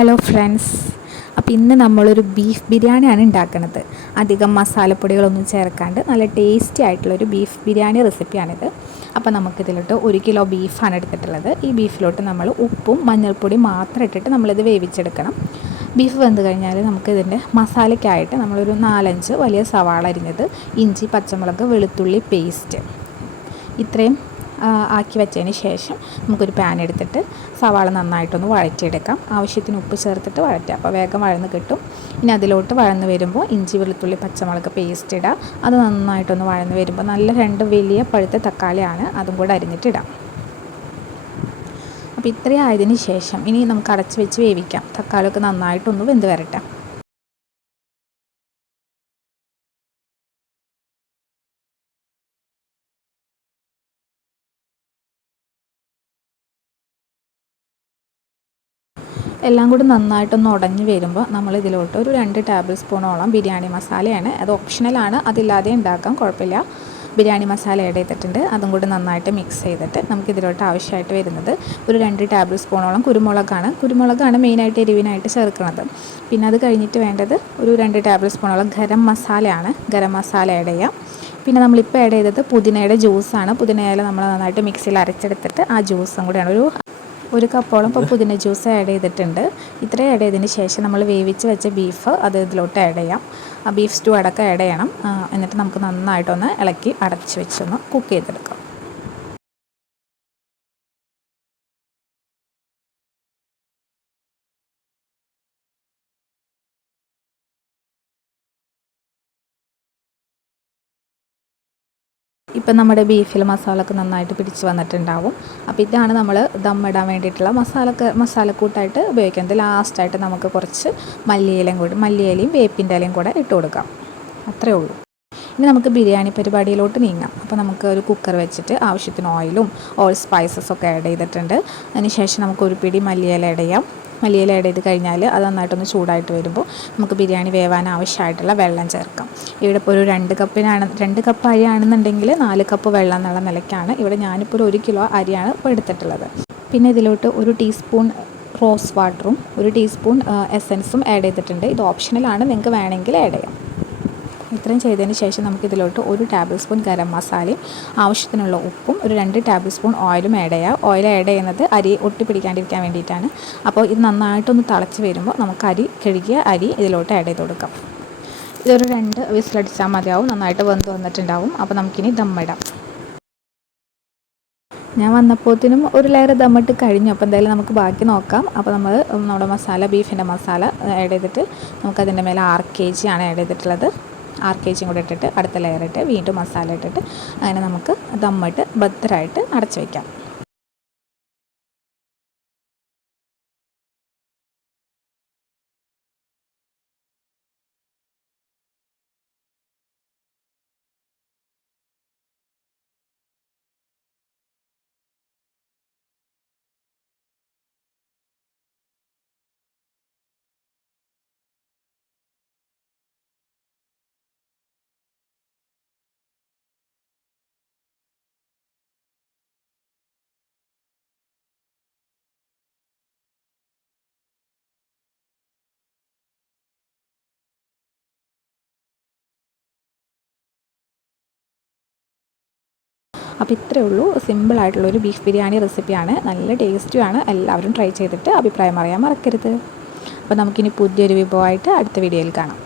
Hello friends, അപ്പോൾ ഇന്ന് നമ്മളൊരു ബീഫ് ബിരിയാണിയാണ് ഉണ്ടാക്കുന്നത്. അധികം മസാലപ്പൊടികളൊന്നും ചേർക്കാണ്ട് നല്ല ടേസ്റ്റി ആയിട്ടുള്ളൊരു ബീഫ് ബിരിയാണി റെസിപ്പിയാണിത്. അപ്പോൾ നമുക്കിതിലോട്ട് 1 കിലോ ബീഫാണ് എടുത്തിട്ടുള്ളത്. ഈ ബീഫിലോട്ട് നമ്മൾ ഉപ്പും മഞ്ഞൾപ്പൊടി മാത്രം ഇട്ടിട്ട് നമ്മളിത് വേവിച്ചെടുക്കണം. ബീഫ് വെന്ത് കഴിഞ്ഞാൽ നമുക്കിതിൻ്റെ മസാലയ്ക്കായിട്ട് നമ്മളൊരു 4-5 വലിയ സവാള അരിഞ്ഞത്, ഇഞ്ചി, പച്ചമുളക്, വെളുത്തുള്ളി പേസ്റ്റ് ഇത്രയും ആക്കി വെച്ചതിന് ശേഷം നമുക്കൊരു പാൻ എടുത്തിട്ട് സവാള നന്നായിട്ടൊന്ന് വഴറ്റിയെടുക്കാം. ആവശ്യത്തിന് ഉപ്പ് ചേർത്തിട്ട് വഴറ്റുക, അപ്പോൾ വേഗം വഴന്ന് കിട്ടും. ഇനി അതിലോട്ട് വഴന്ന് വരുമ്പോൾ ഇഞ്ചി, വെളുത്തുള്ളി, പച്ചമുളക് പേസ്റ്റ് ഇടുക. അത് നന്നായിട്ടൊന്ന് വഴന്ന് വരുമ്പോൾ നല്ല 2 വലിയ പഴുത്ത തക്കാളിയാണ്, അതും കൂടെ അരിഞ്ഞിട്ടിടാം. അപ്പോൾ ഇത്രയും ആയതിന് ശേഷം ഇനി നമുക്ക് അടച്ച് വെച്ച് വേവിക്കാം. തക്കാളിയൊക്കെ നന്നായിട്ടൊന്ന് വെന്ത് വരട്ടെ. എല്ലാം കൂടി നന്നായിട്ടൊന്ന് ഉടഞ്ഞ് വരുമ്പോൾ നമ്മൾ ഇതിലോട്ട് ഒരു 2 ടേബിൾ സ്പൂണോളം ബിരിയാണി മസാലയാണ്. അത് ഓപ്ഷണലാണ്, അതില്ലാതെ ഉണ്ടാക്കാം, കുഴപ്പമില്ല. ബിരിയാണി മസാല ആഡ് ചെയ്തിട്ടുണ്ട്. അതും കൂടി നന്നായിട്ട് മിക്സ് ചെയ്തിട്ട് നമുക്കിതിലോട്ട് ആവശ്യമായിട്ട് വരുന്നത് ഒരു 2 ടേബിൾ സ്പൂണോളം കുരുമുളകാണ് മെയിനായിട്ട് എരിവിനായിട്ട് ചേർക്കുന്നത്. പിന്നെ അത് കഴിഞ്ഞിട്ട് വേണ്ടത് ഒരു 2 ടേബിൾ സ്പൂണോളം ഗരം മസാലയാണ്. ഗരം മസാല ആഡ് ചെയ്യാം. പിന്നെ നമ്മളിപ്പോൾ ആഡ് ചെയ്തത് പുതിനയുടെ ജ്യൂസാണ്. പുതിനയില നമ്മൾ നന്നായിട്ട് മിക്സിയിൽ അരച്ചെടുത്തിട്ട് ആ ജ്യൂസും കൂടിയാണ്. ഒരു കപ്പോളം ഇപ്പോൾ പുതിന ജ്യൂസ് ആഡ് ചെയ്തിട്ടുണ്ട്. ഇത്രയും ആഡ് ചെയ്തതിന് ശേഷം നമ്മൾ വേവിച്ച് വെച്ച ബീഫ് അത് ഇതിലോട്ട് ആഡ് ചെയ്യാം. ആ ബീഫ് സ്റ്റൂ അടക്കം ആഡ് ചെയ്യണം. എന്നിട്ട് നമുക്ക് നന്നായിട്ടൊന്ന് ഇളക്കി അടച്ച് വെച്ചൊന്ന് കുക്ക് ചെയ്തെടുക്കാം. ഇപ്പം നമ്മുടെ ബീഫിൽ മസാലയൊക്കെ നന്നായിട്ട് പിടിച്ച് വന്നിട്ടുണ്ടാവും. അപ്പോൾ ഇതാണ് നമ്മൾ ദമ്മിടാൻ വേണ്ടിയിട്ടുള്ള മസാലക്കൂട്ടായിട്ട് ഉപയോഗിക്കുന്നത്. ലാസ്റ്റായിട്ട് നമുക്ക് കുറച്ച് മല്ലിയിലയും വേപ്പിൻ്റെ ഇലയും കൂടെ ഇട്ട് കൊടുക്കാം. അത്രേ ഉള്ളൂ. ഇനി നമുക്ക് ബിരിയാണി പരിപാടിയിലോട്ട് നീങ്ങാം. അപ്പോൾ നമുക്ക് ഒരു കുക്കർ വെച്ചിട്ട് ആവശ്യത്തിന് ഓയിലും സ്പൈസസൊക്കെ ആഡ് ചെയ്തിട്ടുണ്ട്. അതിന് ശേഷം നമുക്ക് ഒരു പിടി മല്ലിയില ആഡ് ചെയ്യാം. മല്ലിയില ആഡ് ചെയ്ത് കഴിഞ്ഞാൽ അത് നന്നായിട്ടൊന്ന് ചൂടായിട്ട് വരുമ്പോൾ നമുക്ക് ബിരിയാണി വേവാൻ ആവശ്യമായിട്ടുള്ള വെള്ളം ചേർക്കാം. ഇവിടെ ഇപ്പോൾ ഒരു 2 കപ്പ് അരിയാണെന്നുണ്ടെങ്കിൽ 4 കപ്പ് വെള്ളം എന്നുള്ള നിലയ്ക്കാണ്. ഇവിടെ ഞാനിപ്പോൾ ഒരു 1 കിലോ അരിയാണ് ഇപ്പോൾ എടുത്തിട്ടുള്ളത്. പിന്നെ ഇതിലോട്ട് 1 ടീസ്പൂൺ റോസ് വാട്ടറും 1 ടീസ്പൂൺ എസൻസും ആഡ് ചെയ്തിട്ടുണ്ട്. ഇത് ഓപ്ഷണലാണ്, നിങ്ങൾക്ക് വേണമെങ്കിൽ ആഡ് ചെയ്യാം. ഇത്രയും ചെയ്തതിന് ശേഷം നമുക്കിതിലോട്ട് 1 ടേബിൾ സ്പൂൺ ഗരം മസാലയും ആവശ്യത്തിനുള്ള ഉപ്പും ഒരു 2 ടേബിൾ സ്പൂൺ ഓയിലും ആഡ് ചെയ്യാം. ഓയിൽ ആഡ് ചെയ്യുന്നത് അരി ഒട്ടി പിടിക്കാണ്ടിരിക്കാൻ വേണ്ടിയിട്ടാണ്. അപ്പോൾ ഇത് നന്നായിട്ടൊന്ന് തിളച്ച് വരുമ്പോൾ നമുക്ക് കഴുകിയ അരി ഇതിലോട്ട് ആഡ് ചെയ്ത് കൊടുക്കാം. ഇതൊരു 2 വിസിലടിച്ചാൽ മതിയാവും. നന്നായിട്ട് വെന്ത് വന്നിട്ടുണ്ടാവും. അപ്പോൾ നമുക്കിനി ദമ്മിടാം. ഞാൻ വന്നപ്പോഴത്തേനും ഒരു ലെയർ ദമ്മിട്ട് കഴിഞ്ഞു. അപ്പോൾ എന്തായാലും നമുക്ക് ബാക്കി നോക്കാം. അപ്പോൾ നമ്മുടെ ബീഫിൻ്റെ മസാല ആഡ് ചെയ്തിട്ട് നമുക്കതിൻ്റെ മേലെ 6 kg ആണ് ആഡ് ചെയ്തിട്ടുള്ളത്. 6 kg കൂടെ ഇട്ടിട്ട് അടുത്ത ലെയർ ഇട്ട് വീണ്ടും മസാല ഇട്ടിട്ട് അങ്ങനെ നമുക്ക് ദമ്മിട്ട് ഭദ്രമായിട്ട് അടച്ചു വയ്ക്കാം. അപ്പോൾ ഇത്രയേ ഉള്ളൂ. സിമ്പിളായിട്ടുള്ളൊരു ബീഫ് ബിരിയാണി റെസിപ്പിയാണ്. നല്ല ടേസ്റ്റിയാണ്. എല്ലാവരും ട്രൈ ചെയ്തിട്ട് അഭിപ്രായം അറിയാൻ മറക്കരുത്. അപ്പോൾ നമുക്കിനി പുതിയൊരു വിഭവമായിട്ട് അടുത്ത വീഡിയോയിൽ കാണാം.